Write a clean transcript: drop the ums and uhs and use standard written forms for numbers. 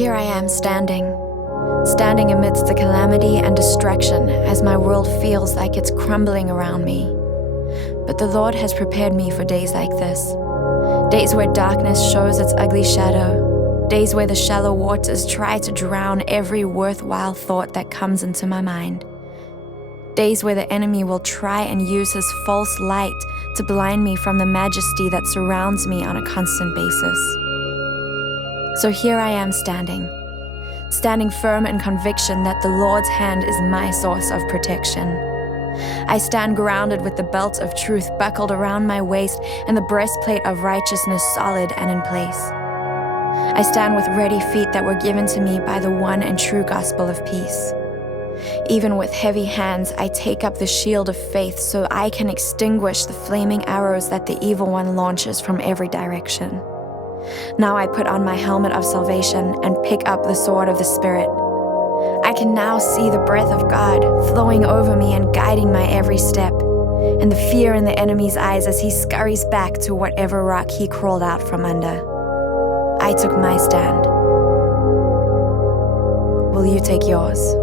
Here I am standing amidst the calamity and distraction as my world feels like it's crumbling around me. But the Lord has prepared me for days like this. Days where darkness shows its ugly shadow. Days where the shallow waters try to drown every worthwhile thought that comes into my mind. Days where the enemy will try and use his false light to blind me from the majesty that surrounds me on a constant basis. So here I am standing firm in conviction that the Lord's hand is my source of protection. I stand grounded with the belt of truth buckled around my waist and the breastplate of righteousness solid and in place. I stand with ready feet that were given to me by the one and true gospel of peace. Even with heavy hands, I take up the shield of faith so I can extinguish the flaming arrows that the evil one launches from every direction. Now I put on my helmet of salvation and pick up the sword of the Spirit. I can now see the breath of God flowing over me and guiding my every step, and the fear in the enemy's eyes as he scurries back to whatever rock he crawled out from under. I took my stand. Will you take yours?